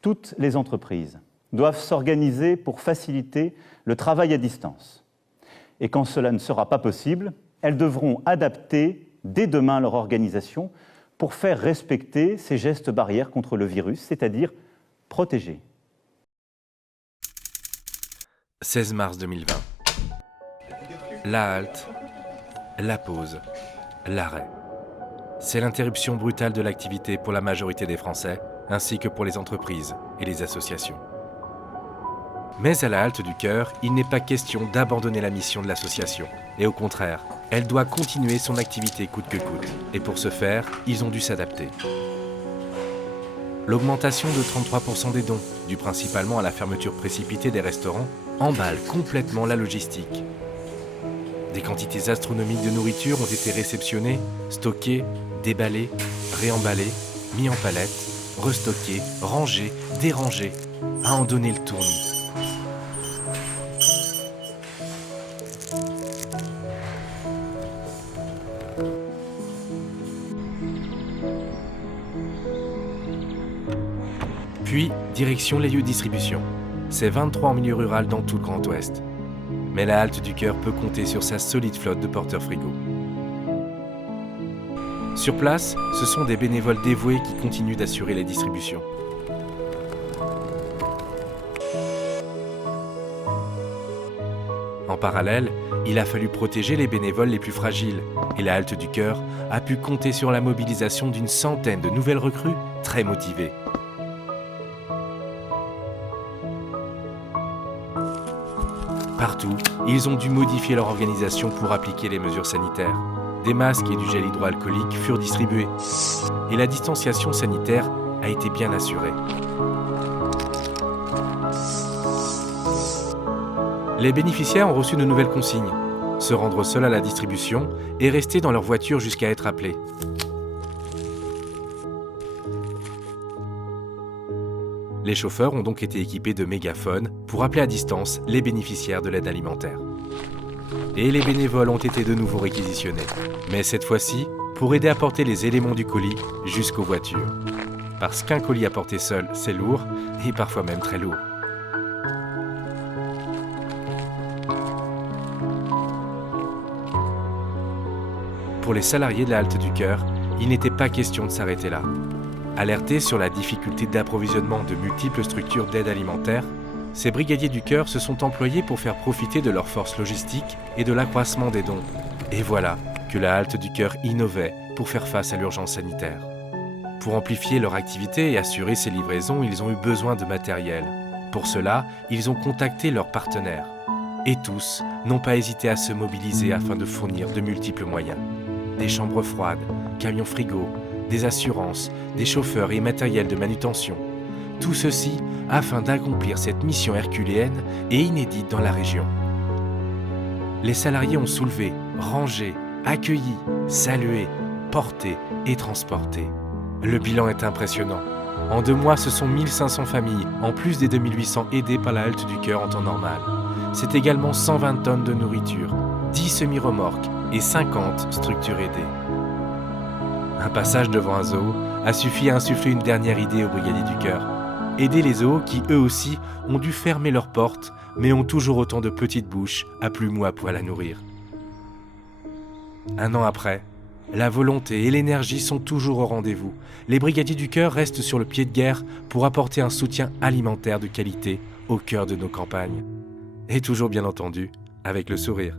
toutes les entreprises doivent s'organiser pour faciliter le travail à distance. Et quand cela ne sera pas possible, elles devront adapter dès demain leur organisation pour faire respecter ces gestes barrières contre le virus, c'est-à-dire protéger. 16 mars 2020. La halte, la pause, l'arrêt. C'est l'interruption brutale de l'activité pour la majorité des Français, ainsi que pour les entreprises et les associations. Mais à la Halte du Cœur, il n'est pas question d'abandonner la mission de l'association. Et au contraire, elle doit continuer son activité coûte que coûte. Et pour ce faire, ils ont dû s'adapter. L'augmentation de 33% des dons, due principalement à la fermeture précipitée des restaurants, emballe complètement la logistique. Des quantités astronomiques de nourriture ont été réceptionnées, stockées, déballées, réemballées, mis en palettes, restockées, rangées, dérangées, à en donner le tournis. Puis, direction les lieux de distribution. C'est 23 en milieu rural dans tout le Grand Ouest. Mais la Halte du Cœur peut compter sur sa solide flotte de porteurs frigo. Sur place, ce sont des bénévoles dévoués qui continuent d'assurer les distributions. En parallèle, il a fallu protéger les bénévoles les plus fragiles et la Halte du Cœur a pu compter sur la mobilisation d'une centaine de nouvelles recrues très motivées. Partout, ils ont dû modifier leur organisation pour appliquer les mesures sanitaires. Des masques et du gel hydroalcoolique furent distribués et la distanciation sanitaire a été bien assurée. Les bénéficiaires ont reçu de nouvelles consignes, se rendre seuls à la distribution et rester dans leur voiture jusqu'à être appelés. Les chauffeurs ont donc été équipés de mégaphones pour appeler à distance les bénéficiaires de l'aide alimentaire. Et les bénévoles ont été de nouveau réquisitionnés, mais cette fois-ci pour aider à porter les éléments du colis jusqu'aux voitures. Parce qu'un colis à porter seul, c'est lourd, et parfois même très lourd. Pour les salariés de la Halte du Cœur, il n'était pas question de s'arrêter là. Alertés sur la difficulté d'approvisionnement de multiples structures d'aide alimentaire, ces brigadiers du cœur se sont employés pour faire profiter de leur force logistique et de l'accroissement des dons. Et voilà que la Halte du Cœur innovait pour faire face à l'urgence sanitaire. Pour amplifier leur activité et assurer ces livraisons, ils ont eu besoin de matériel. Pour cela, ils ont contacté leurs partenaires. Et tous n'ont pas hésité à se mobiliser afin de fournir de multiples moyens. Des chambres froides, camions frigo, des assurances, des chauffeurs et matériel de manutention. Tout ceci afin d'accomplir cette mission herculéenne et inédite dans la région. Les salariés ont soulevé, rangé, accueilli, salué, porté et transporté. Le bilan est impressionnant. En 2 mois, ce sont 1500 familles, en plus des 2800 aidées par la Halte du Cœur en temps normal. C'est également 120 tonnes de nourriture, 10 semi-remorques et 50 structures aidées. Un passage devant un zoo a suffi à insuffler une dernière idée aux brigadiers du cœur. Aider les zoos qui, eux aussi, ont dû fermer leurs portes, mais ont toujours autant de petites bouches à plumeaux à poil à nourrir. 1 an après, la volonté et l'énergie sont toujours au rendez-vous. Les brigadiers du cœur restent sur le pied de guerre pour apporter un soutien alimentaire de qualité au cœur de nos campagnes. Et toujours bien entendu, avec le sourire.